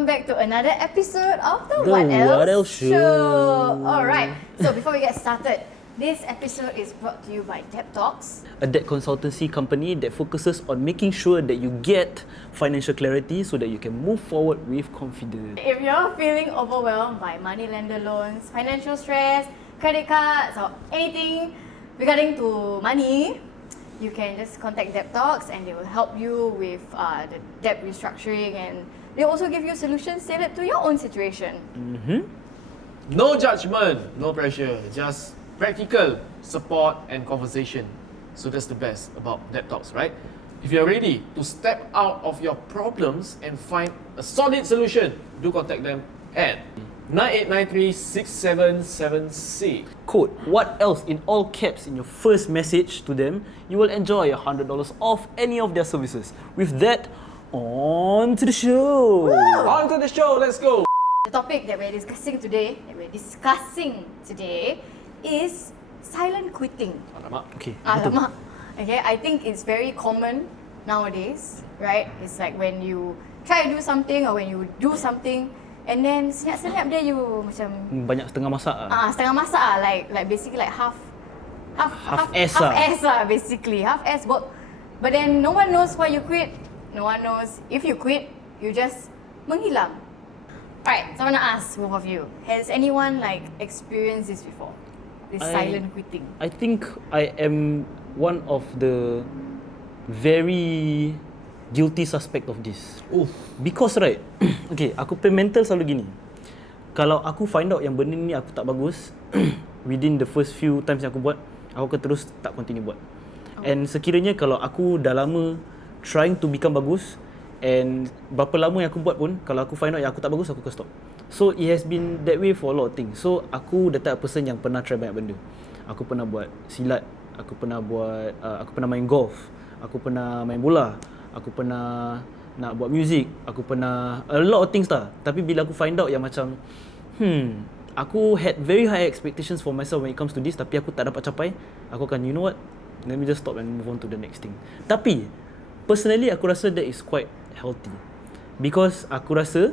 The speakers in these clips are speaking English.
welcome back to another episode of the WhatElse Show. Alright, so before we get started, this episode is brought to you by Debtox, a debt consultancy company that focuses on making sure that you get financial clarity so that you can move forward with confidence. If you're feeling overwhelmed by money lender loans, financial stress, credit cards, or anything regarding to money, you can just contact Debtox and they will help you with the debt restructuring, and they also give you solutions tailored to your own situation. No judgment, no pressure, just practical support and conversation. So that's the best about Debtox, right? If you're ready to step out of your problems and find a solid solution, do contact them at 9893-6776. Code WhatElse in all caps in your first message to them. You will enjoy $100 off any of their services. With that, on to the show. On to the show, let's go. The topic that we're discussing today is silent quitting. Alamak. Okay. Alamak. Okay, I think it's very common nowadays, right? It's like when you try to do something or when you do something and then senyap-senyap dia you macam Banyak setengah masak setengah masak like basically like half ass basically half ass work, but then no one knows why you quit, no one knows if you quit, you just menghilang. Alright, so I want to ask both of you, has anyone like experienced this before, this silent quitting? I think I am one of the very guilty suspect of this. Because right, okay, aku punya mental selalu gini. Kalau aku find out yang benda ni aku tak bagus, within the first few times yang aku buat, aku akan terus tak continue buat. And sekiranya kalau aku dah lama trying to become bagus, and berapa lama yang aku buat pun, kalau aku find out yang aku tak bagus, aku akan stop. So it has been that way for a lot of things. So aku the type of person yang pernah try banyak benda. Aku pernah buat silat, aku pernah main golf, aku pernah main bola, aku pernah nak buat music, aku pernah a lot of things lah. Tapi bila aku find out yang macam aku had very high expectations for myself when it comes to this, tapi aku tak dapat capai, aku akan, you know what, let me just stop and move on to the next thing. Tapi personally aku rasa that is quite healthy, because aku rasa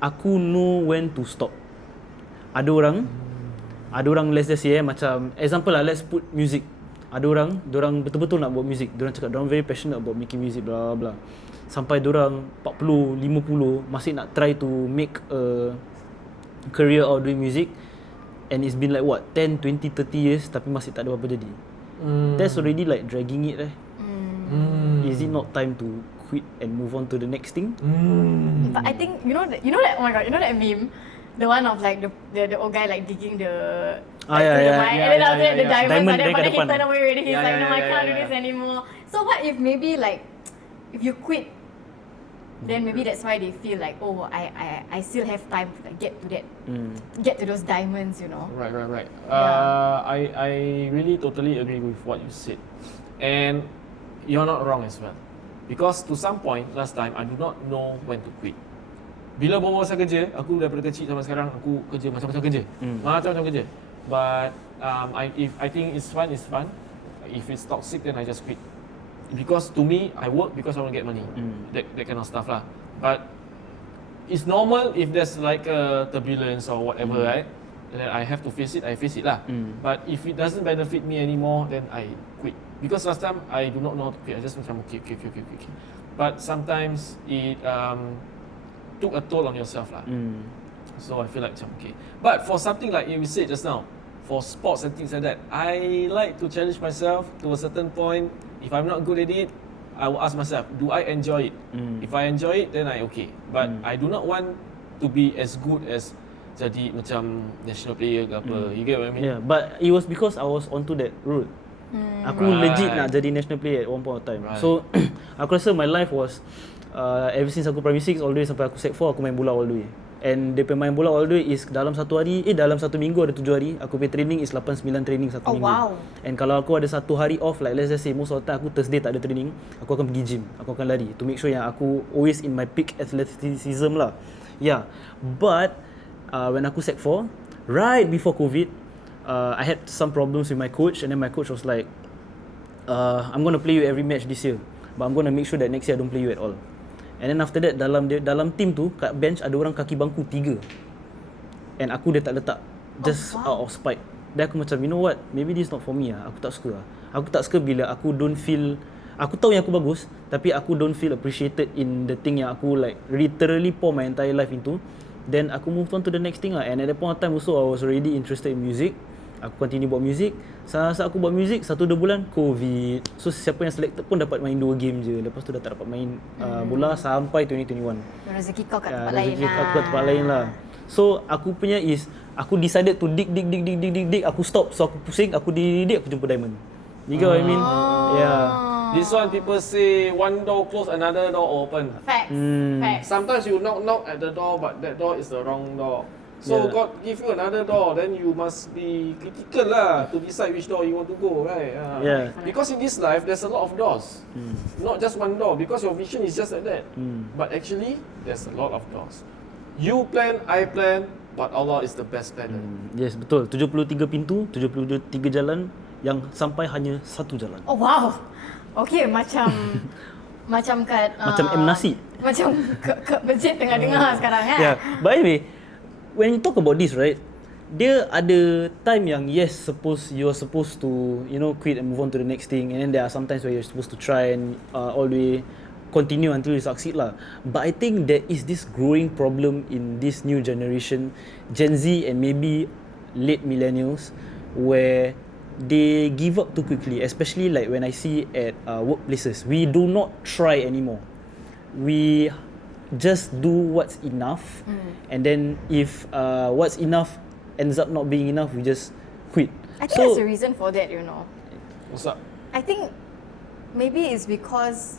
aku know when to stop. Ada orang let's just say macam example lah, let's put music. Ada orang, diorang betul-betul nak buat music. Diorang cakap diorang very passionate about making music, blah blah. Sampai diorang 40, 50 masih nak try to make a career out of doing music, and it's been like what, 10, 20, 30 years tapi masih tak ada apa-apa jadi. That's already like dragging it . Is it not time to quit and move on to the next thing? But I think you know that oh my god, you know that meme, the one of like the old guy like digging the mine, and then after that the diamonds are there, but then he turned away already. He's like, no, I can't do this anymore. So what if maybe like if you quit, then maybe that's why they feel like, oh, I still have time to like get to those diamonds, you know. Right. I really totally agree with what you said, and you're not wrong as well. Because to some point last time I do not know when to quit. Bila bawa masa kerja, aku daripada kecil sampai sekarang aku kerja macam-macam kerja. Macam-macam kerja. But I think it's fun. If it's toxic, then I just quit. Because to me, I work because I want to get money. That kind of stuff lah. But it's normal if there's like a turbulence or whatever, right? And then I have to face it, I face it lah. But if it doesn't benefit me anymore, then I quit. Because last time I do not know how to quit. I just macam okay. But sometimes it took a toll on yourself lah. So I feel like macam okay. But for something like you said just now, for sports and things like that, I like to challenge myself to a certain point. If I'm not good at it, I will ask myself, do I enjoy it? If I enjoy it, then I okay. But I do not want to be as good as jadi macam national player ke apa. You get what I mean? Yeah, but it was because I was onto that route. Aku legit nak jadi national player at one point of time. So aku rasa my life was ever since aku primary 6 all the way sampai aku set 4, aku main bola all the way. And dia main bola all the way is dalam satu minggu ada 7 hari. Aku punya training is 8-9 training satu minggu. Wow. And kalau aku ada satu hari off, like let's just say most of the time aku Thursday tak ada training, aku akan pergi gym, aku akan lari to make sure yang aku always in my peak athleticism lah. Yeah. But when aku set 4, right before COVID, I had some problems with my coach, and then my coach was like, I'm going to play you every match this year, but I'm going to make sure that next year I don't play you at all. And then after that dalam team tu kat bench ada orang kaki bangku 3. And aku dia tak letak just out of spite. Then aku macam, you know what, maybe this not for me lah. Aku tak suka lah. Aku tak suka bila aku don't feel, aku tahu yang aku bagus tapi aku don't feel appreciated in the thing yang aku like literally pour my entire life into. Then aku move on to the next thing lah. And at that point of time also I was already interested in music. Aku continue buat music. Saat aku buat music 1-2 bulan COVID. So siapa yang selected pun dapat main 2 game je. Lepas tu dah tak dapat main bola sampai 2021. Rezeki kau kat tempat lain lah. Rezeki aku kat tempat lain lah. So aku punya is, aku decided to dig. Aku stop. So aku pusing, aku dig, aku jumpa diamond. You get what I mean? Yeah. This one people say one door close, another door open. Facts. Facts. Sometimes you knock at the door, but that door is the wrong door. So God give you another door, then you must be critical lah to decide which door you want to go, right? Yeah. Because in this life, there's a lot of doors, not just one door. Because your vision is just like that, but actually there's a lot of doors. You plan, I plan, but Allah is the best planner. Yes, betul. 73 pintu, 73 jalan yang sampai hanya satu jalan. Oh wow. Okay, macam macam kat Macam M Nasi. Macam ke masjid tengah dengar sekarang kan. Yeah. By the way, when you talk about this, right, dia ada time yang yes, you're supposed to, you know, quit and move on to the next thing, and then there are some times where you're supposed to try and all the way continue until you succeed lah. But I think there is this growing problem in this new generation, Gen Z and maybe late millennials, where they give up too quickly, especially like when I see at workplaces. We do not try anymore. We just do what's enough, and then if what's enough ends up not being enough, we just quit. I think there's a reason for that, you know. What's up? I think maybe it's because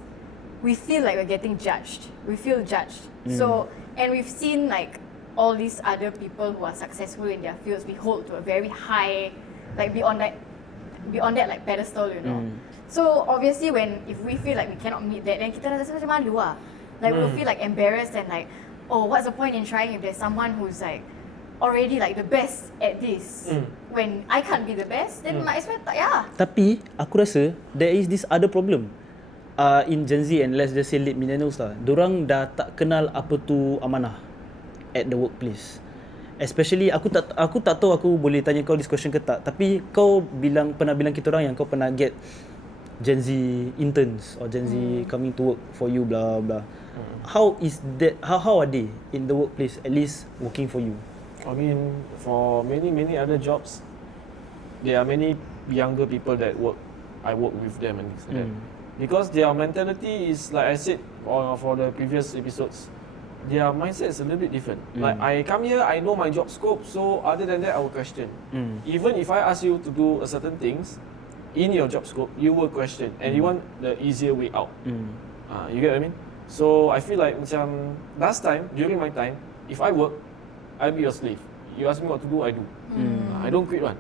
we feel like we're getting judged. We feel judged. So, and we've seen like all these other people who are successful in their fields be held to a very high, like beyond that like pedestal, you know. So obviously if we feel like we cannot meet that, then kita rasa macam malu lah. Like we'll feel like embarrassed and like, oh, what's the point in trying if there's someone who's like already like the best at this. When I can't be the best, then might as well tak ya. Tapi aku rasa there is this other problem. In Gen Z and let's just say late millennials lah, dorang dah tak kenal apa tu amanah at the workplace. Especially aku tak tahu aku boleh tanya kau this question ke tak, tapi kau pernah bilang kita orang yang kau pernah get Gen Z interns or Gen Z coming to work for you blah blah. How is that, how are they in the workplace, at least working for you? I mean, for many other jobs, there are many younger people that I work with them and things like that. Because their mentality is, like I said for the previous episodes, their mindset is a little bit different. Like I come here, I know my job scope, so other than that I will question. Even if I ask you to do a certain things in your job scope, you will question and you want the easier way out. You get what I mean? So I feel like macam last time, during my time, if I work, I'll be your slave. You ask me what to do, I do. I don't quit one.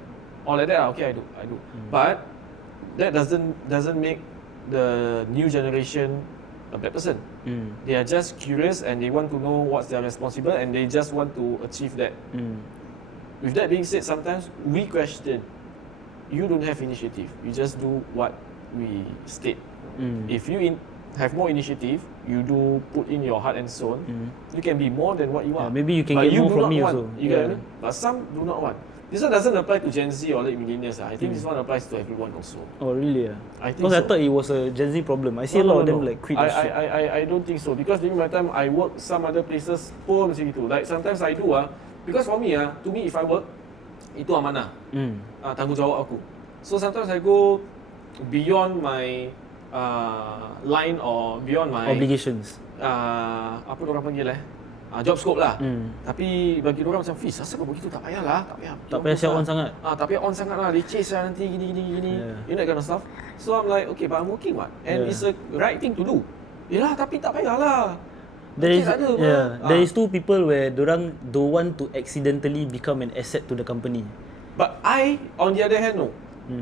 Or like that, okay, I do. But that doesn't make the new generation a bad person. They are just curious and they want to know what's their responsible and they just want to achieve that. With that being said, sometimes we question. You don't have initiative. You just do what we state. If you have more initiative, you do put in your heart and soul, you can be more than what you are. Maybe you can but get more from me want. also. You get what I mean? But some do not want. This one doesn't apply to Gen Z or late millennials. I think this one applies to everyone also. Oh really? I think Because so. I thought it was a Gen Z problem. I see a lot of them like quit. I don't think so. Because during my time, I work some other places pun macam itu. Like sometimes I do because for me to me if I work, itu amanah. Tanggungjawab aku. So sometimes I go beyond my line or beyond my obligations. Apa orang panggil job scope lah. Tapi bagi orang macam Fiz, asal kau begitu, tak payahlah, tak payah siap on sangat. Tak payah on sangat lah, leceh lah nanti gini. You know that kind of stuff. So I'm like, okay, but I'm working what? And it's a right thing to do. Yelah, tapi tak payahlah. There is two people where dorang don't want to accidentally become an asset to the company. But I, on the other hand, no.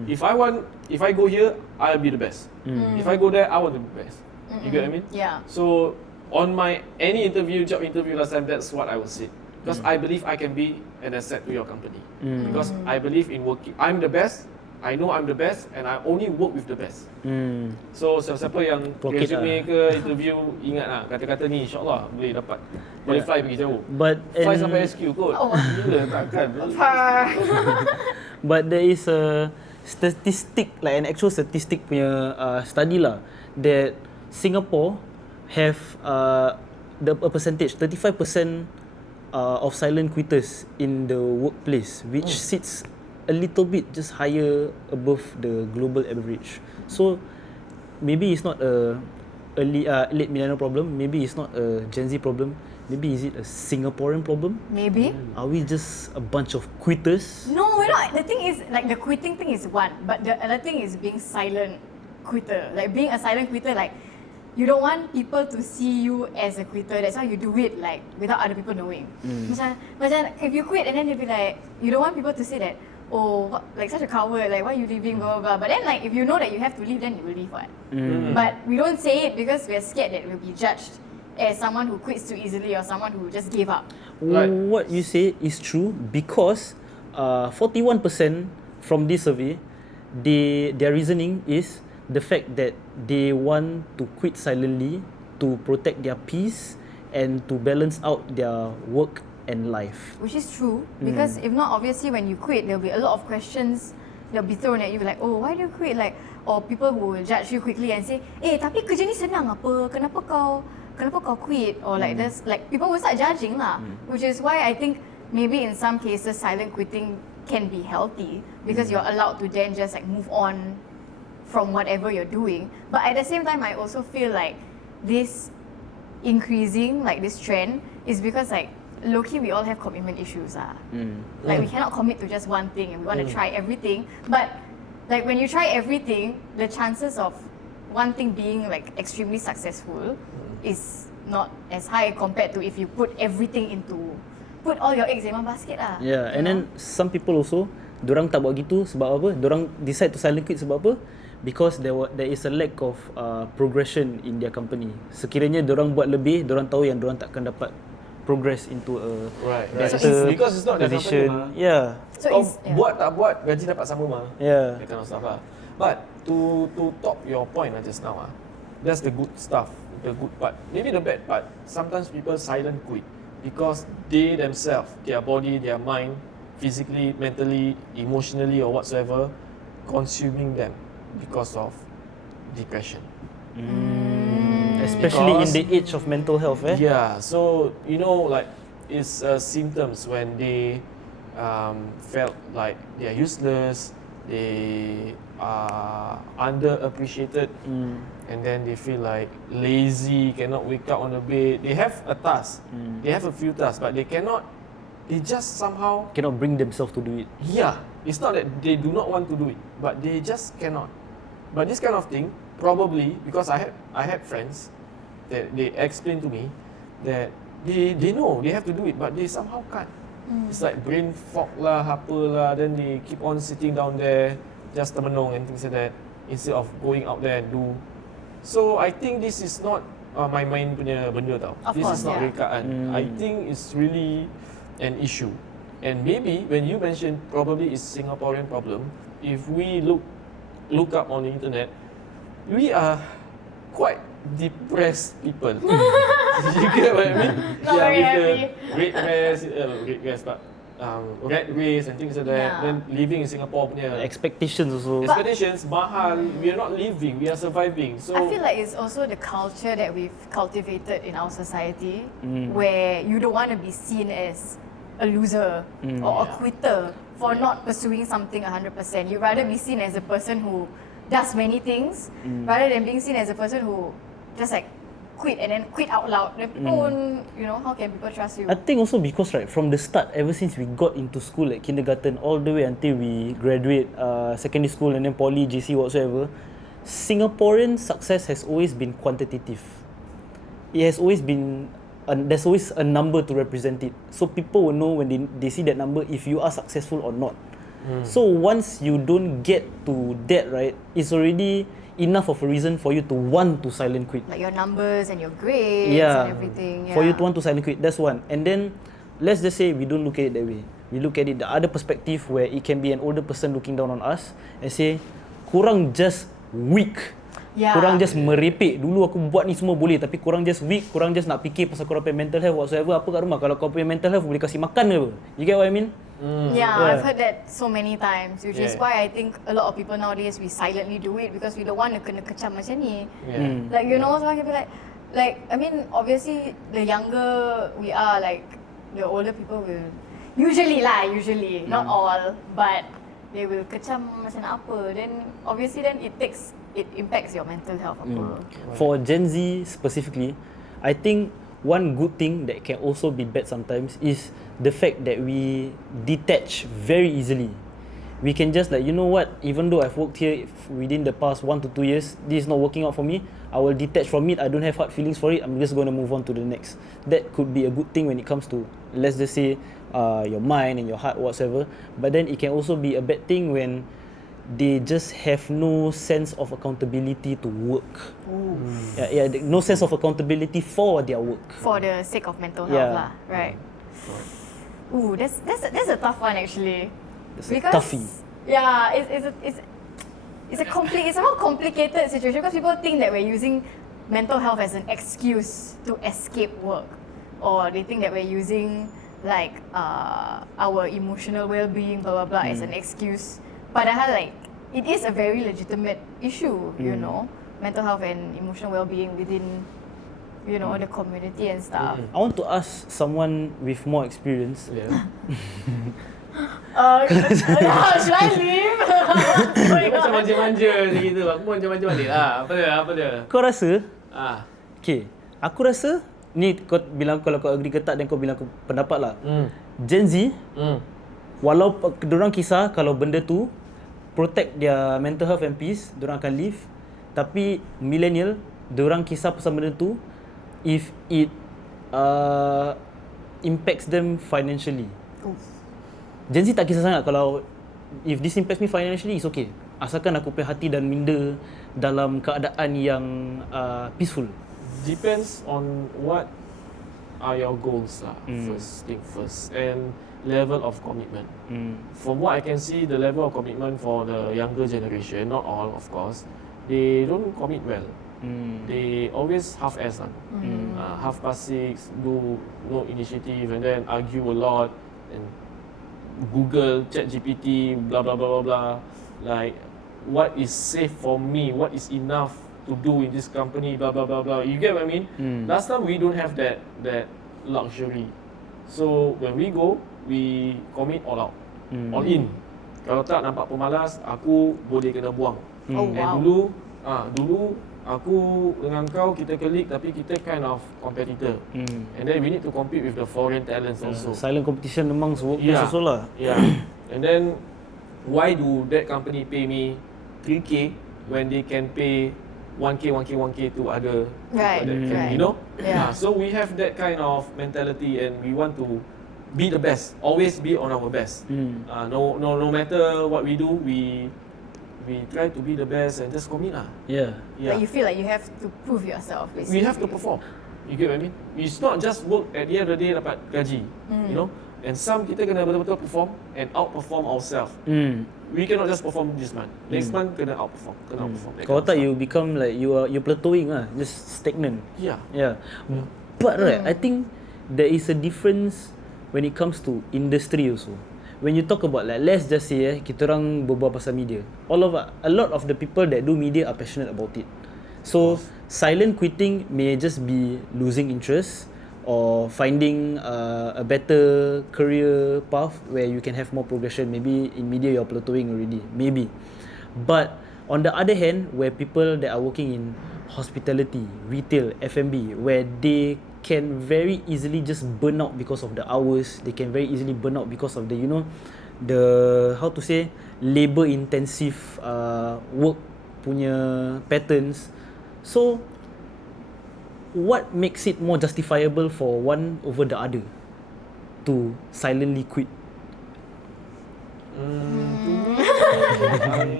If I go here, I'll be the best. If I go there, I want to be the best. You get what I mean? Yeah. So on my job interview last time, that's what I would say. Because I believe I can be an asset to your company. Because I believe in working. I'm the best. I know I'm the best and I only work with the best. So siapa yang Rocket resume ke interview, ingat lah kata-kata ni, insyaAllah boleh dapat. Boleh fly pergi jauh. But Fly sampai SQ kot. Gila takkan. But there is a statistic, like an actual statistic punya study lah, that Singapore have a percentage 35% of silent quitters in the workplace, which sits a little bit just higher above the global average. So maybe it's not a late millennial problem, maybe it's not a Gen Z problem, maybe is it a Singaporean problem? Maybe. Are we just a bunch of quitters? No, we're not. The thing is, like, the quitting thing is one, but the other thing is being silent quitter. Like, being a silent quitter, like, you don't want people to see you as a quitter. That's why you do it, like, without other people knowing. Macam if you quit and then they'll be like, you don't want people to say that, oh, what, like such a coward, like why are you leaving, blah, blah, blah. But then, like, if you know that you have to leave, then you will leave, what? But we don't say it because we're scared that we'll be judged as someone who quits too easily or someone who just gave up. Right. What you say is true because 41% from this survey, their reasoning is the fact that they want to quit silently to protect their peace and to balance out their work and life. Which is true, because if not, obviously when you quit, there'll be a lot of questions that'll be thrown at you, like, oh, why do you quit? Like, or people who will judge you quickly and say, tapi kerja ni senang apa? Kenapa kau quit? Or like this, like people will start judging lah. Which is why I think maybe in some cases silent quitting can be healthy because you're allowed to then just like move on from whatever you're doing. But at the same time, I also feel like this increasing, like this trend, is because like low-key we all have commitment issues. Like we cannot commit to just one thing and we want to try everything. But like when you try everything, the chances of one thing being like extremely successful is not as high compared to if you put all your eggs in one basket lah. Yeah, and then some people also, dorang tak buat gitu sebab apa? Dorang decide to silent quit sebab apa? Because there is a lack of progression in their company. Sekiranya dorang buat lebih, dorang tahu yang dorang takkan dapat progress into a better So because it's not their position. company, Yeah. So kau it's, buat tak buat, gaji dapat sama mah. Yeah. That kind of stuff lah. But to top your point just now, that's the good stuff, the good part. Maybe the bad part, sometimes people silent quit because they themselves, their body, their mind, physically, mentally, emotionally or whatsoever, consuming them because of depression. Especially in the age of mental health, Yeah, so you know, like it's symptoms when they felt like they're useless, they are underappreciated, and then they feel like lazy, cannot wake up on the bed. They have a task, they have a few tasks, but they just somehow cannot bring themselves to do it. Yeah, it's not that they do not want to do it, but they just cannot. But this kind of thing, probably because I had friends that they explained to me that they know they have to do it, but they somehow can't. It's like brain fog lah, apa lah, then they keep on sitting down there, just termenung and things like that, instead of going out there and do. So I think this is not my mind punya benda tau. This is not rekaan. I think it's really an issue. And maybe when you mentioned probably it's Singaporean problem, if we look up on the internet, we are quite depressed people. You get what I mean? Not very with happy. the rat race and things like that. Yeah. Then living in Singapore punya Expectations also. expectations mahal. We are not living, we are surviving. So I feel like it's also the culture that we've cultivated in our society, where you don't want to be seen as a loser or a quitter for not pursuing something 100%. You'd rather be seen as a person who does many things rather than being seen as a person who just like quit and then quit out loud. Then people won't, how can people trust you? I think also because right from the start, ever since we got into school like kindergarten all the way until we graduate secondary school and then poly, JC whatsoever, Singaporean success has always been quantitative. It has always been there's always a number to represent it. So people will know when they see that number if you are successful or not. So once you don't get to that, right, it's already enough of a reason for you to want to silent quit. Like your numbers and your grades Yeah. and everything. Yeah. For you to want to silent quit, that's one. And then let's just say we don't look at it that way. we look at it the other perspective where it can be an older person looking down on us and say, korang just weak. Yeah. Korang just merepek. Dulu aku buat ni semua boleh, tapi korang just weak. Korang just nak fikir pasal korang punya mental health whatsoever apa kat rumah. Kalau kau punya mental health boleh kasih makan ke apa? You get what I mean? Yeah, I've heard that so many times, which is why I think a lot of people nowadays we silently do it because we don't want to kena kecam macam ni. Like you know, so I can be like I mean obviously the younger we are, like the older people will usually not all, but they will kecam macam apa. Then obviously then it impacts your mental health apa. For Gen Z specifically, I think one good thing that can also be bad sometimes is the fact that we detach very easily. We can just like, you know what, even though I've worked here within the past 1 to 2 years, this is not working out for me, I will detach from it. I don't have hard feelings for it. I'm just going to move on to the next. That could be a good thing when it comes to, let's just say, your mind and your heart, whatsoever. But then it can also be a bad thing when they just have no sense of accountability to work. No sense of accountability for their work. For the sake of mental health lah, right? Ooh, that's a tough one actually. It's because a toughie. Yeah, it's a more complicated situation because people think that we're using mental health as an excuse to escape work, or they think that we're using like our emotional well-being blah blah blah as an excuse. Padahal like it is a very legitimate issue, you know, mental health and emotional well-being within, you know, the community and stuff. I want to ask someone with more experience. Should I leave? Macam manja-manja gitu. Aku pun manja-manja balik lah. Apa dia? Kau rasa? Okay, aku rasa ni kau bilang kalau kau agree ke tak dan kau bilang aku pendapat lah. Gen Z, walau dorang kisah kalau benda tu protect their mental health and peace, dorang akan leave. Tapi millennial, dorang kisah pasal benda tu if it impacts them financially. Gen Z tak kisah sangat kalau if this impacts me financially, it's okay. Asalkan aku punya hati dan minda dalam keadaan yang peaceful. Depends on what are your goals lah. First thing first, and level of commitment. From what I can see, the level of commitment for the younger generation, not all of course, they don't commit well. They always half-ass one. 6:30, do no initiative, and then argue a lot, and Google, ChatGPT, blah blah blah blah blah. Like, what is safe for me? What is enough to do in this company? Blah blah blah blah. You get what I mean? Last time we don't have that luxury. So when we go, we commit all out, all in. Kalau tak nampak pemalas, aku boleh kena buang. And dulu aku dengan kau kita colleague tapi kita kind of competitor. And then we need to compete with the foreign talents also. Silent competition amongst workplace also lah. And then why do that company pay me 3K when they can pay 1K to other you know? So we have that kind of mentality and we want to be the best, always be on our best. No matter what we do, we try to be the best and just commit lah. Like you feel like you have to prove yourself basically. We have to perform. You get what I mean? It's not just work at the end of the day dapat gaji, you know? And some kita kena betul-betul perform and outperform ourselves. We cannot just perform this month. Next month kena outperform, Kalau tak you become like you plateauing lah, just stagnant. But right, I think there is a difference when it comes to industry also. When you talk about like, let's just say kita orang berbual pasal media. A lot of the people that do media are passionate about it. So silent quitting may just be losing interest or finding a better career path where you can have more progression. Maybe in media you're plateauing already, maybe. But on the other hand, where people that are working in hospitality, retail, F&B, where they can very easily just burn out because of the hours, they can very easily burn out because of the, you know, the, how to say, labor intensive work punya patterns. So what makes it more justifiable for one over the other to silently quit? I'm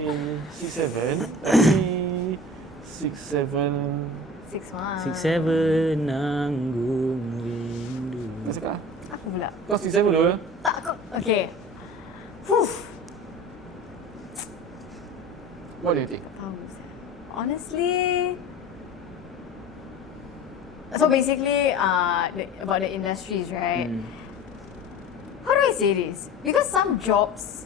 6'7", tapi 6'7", 6'1". 6'7", nanggung rindu. Kau cakap? Aku Apa pula? Kau stick sama dulu. Tak, okay. Fuh. What do you think? Honestly, so basically, about the industries, right? How do I say this? Because some jobs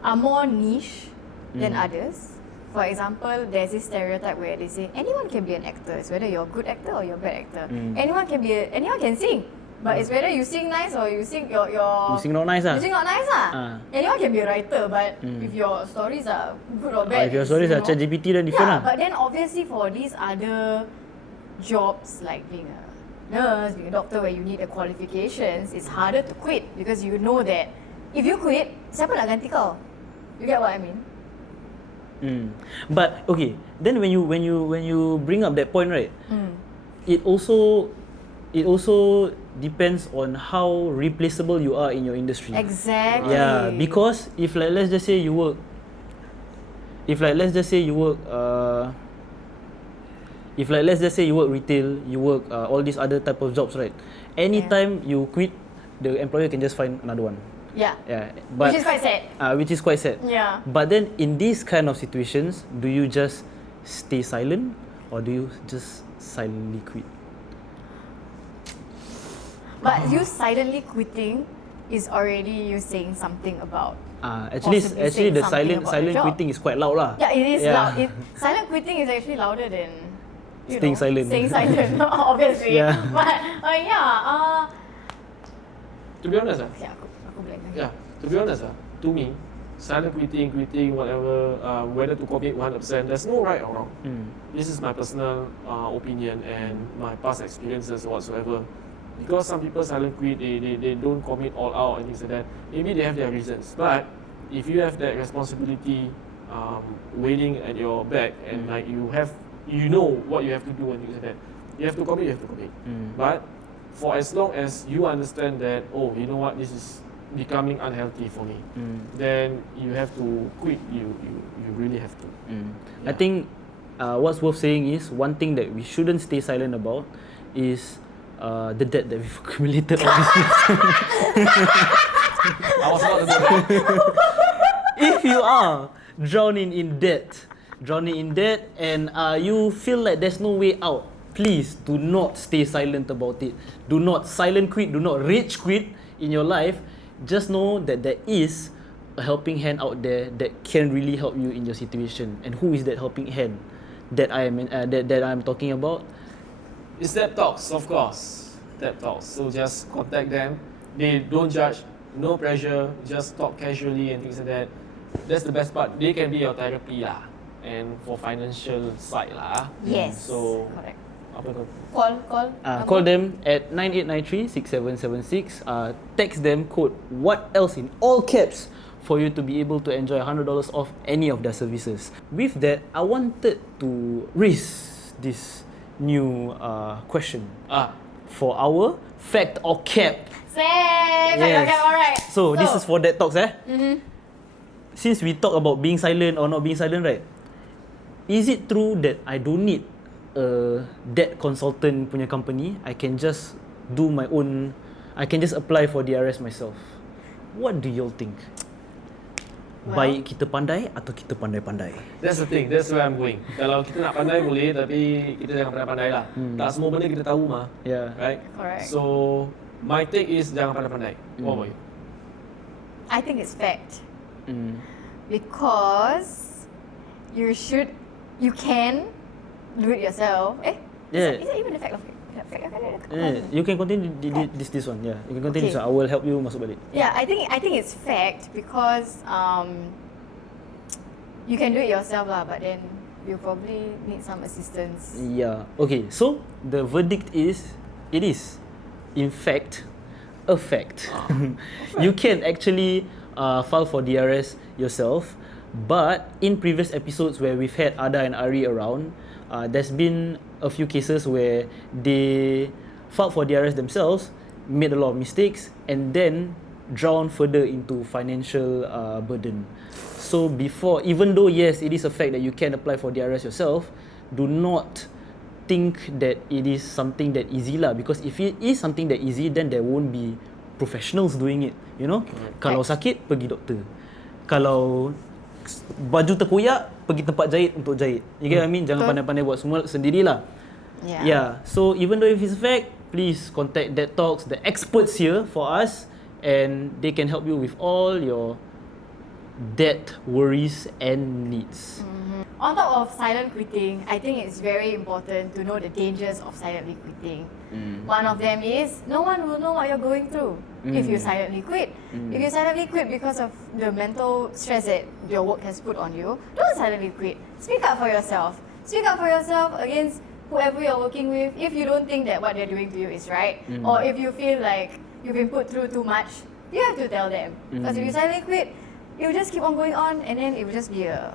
are more niche than others. For example, there's this stereotype where they say anyone can be an actor. It's whether you're a good actor or you're a bad actor. Anyone can sing. But it's whether you sing nice or you sing your You sing not nice lah. you sing not nice lah. Anyone can be a writer, but if your stories are good or bad, If your stories are ChatGPT then different lah. But then obviously for these other jobs like being a nurse, being a doctor, where you need the qualifications, it's harder to quit because you know that if you quit, siapa nak ganti kau? You get what I mean? But okay, then when you bring up that point, right? It also depends on how replaceable you are in your industry. Exactly. Yeah, because if like let's just say you work retail, you work all these other type of jobs, right? Anytime you quit, the employer can just find another one. Yeah. Yeah, but Which is quite sad. Which is quite sad. Yeah. But then in these kind of situations, do you just stay silent or do you just silently quit? But you silently quitting is already you saying something about. Actually Possibly the saying something about silent the job. quitting is quite loud lah. Yeah, it is loud. Silent quitting is actually louder than Staying silent. Staying silent, obviously. Yeah. But To be honest, yeah, aku blank. yeah. To be honest, to me, silent quitting, whatever, whether to commit 100%, there's no right or wrong. This is my personal opinion and my past experiences whatsoever. Because some people silent quit, they don't commit all out and things like that. Maybe they have their reasons. But if you have that responsibility waiting at your back and like you know what you have to do and things like that, you have to commit. But for as long as you understand that, oh, you know what, this is becoming unhealthy for me, then you have to quit. You really have to. I think what's worth saying is one thing that we shouldn't stay silent about is the debt that we've accumulated all these years. I was about to do that. If you are drowning in debt and you feel like there's no way out, please do not stay silent about it. Do not silent quit, do not rage quit in your life. Just know that there is a helping hand out there that can really help you in your situation. And who is that helping hand that I'm talking about? It's Debtox, of course. Debtox. So just contact them. They don't judge, no pressure, just talk casually and things like that. That's the best part. They can be your therapy lah. And for financial side lah. Yes. So correct. Apa tu? Call them at 9893-6776. Text them code WhatElse in all caps for you to be able to enjoy $100 off any of their services. With that, I wanted to raise this new question for our fact or cap. Say, Yes. okay, alright. So this is for Debtox, Since we talk about being silent or not being silent, right? Is it true that I don't need a debt consultant punya company? I can just do my own. I can just apply for DRS myself. What do y'all think? Baik kita pandai atau kita pandai-pandai? That's the thing. That's where I'm going. Kalau kita nak pandai boleh, tapi kita jangan pandai-pandai lah. Tak semua benda kita tahu mah. Yeah. Right? Correct. So my take is jangan pandai-pandai. What about you? I think it's fact. Because you can do it yourself. Yeah. Is that even a fact of You can continue this one. Yeah, you can continue this one. I will help you masuk balik. Yeah, I think it's fact because you can do it yourself lah, but then you probably need some assistance. Yeah. Okay. So the verdict is, it is, in fact, a fact. You can actually file for DRS yourself, but in previous episodes where we've had Ada and Ari around, there's been a few cases where they filed for DRS themselves, made a lot of mistakes, and then drown further into financial burden. So before, even though yes, it is a fact that you can apply for DRS yourself, do not think that it is something that easy lah, because if it is something that easy, then there won't be professionals doing it, you know. Kalau sakit, pergi doktor. Kalau baju terkoyak, pergi tempat jahit untuk jahit. You get what I mean? Jangan pandai-pandai buat semua sendirilah. Yeah. So even though if it's fake, please contact Debtox, the experts here for us, and they can help you with all your debt worries and needs. On top of silent quitting, I think it's very important to know the dangers of silently quitting. One of them is no one will know what you're going through if you silently quit. If you silently quit because of the mental stress that your work has put on you, don't silently quit. Speak up for yourself. Speak up for yourself against whoever you're working with if you don't think that what they're doing to you is right, or if you feel like you've been put through too much, you have to tell them. Because if you silently quit, it will just keep on going on, and then it will just be a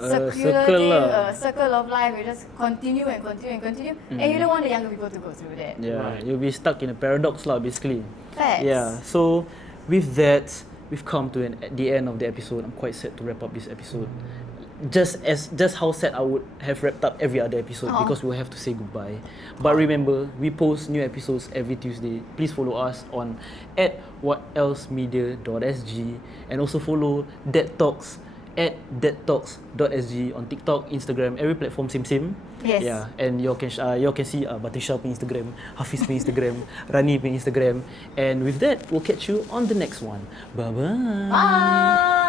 circle of life. You just continue and continue and continue, and you don't want the younger people to go through that. You'll be stuck in a paradox lah, basically. Facts. So with that, we've come to the end of the episode. I'm quite sad to wrap up this episode. Just how sad I would have wrapped up every other episode, because we'll have to say goodbye. But remember, we post new episodes every Tuesday. Please follow us on @WhatElseMedia.sg, and also follow Debtox @Debtox.sg on TikTok, Instagram, every platform same. Yes. Yeah, and you can see Batisha on Instagram, Hafiz on Instagram, Rani on Instagram, and with that, we'll catch you on the next one. Bye bye. Bye.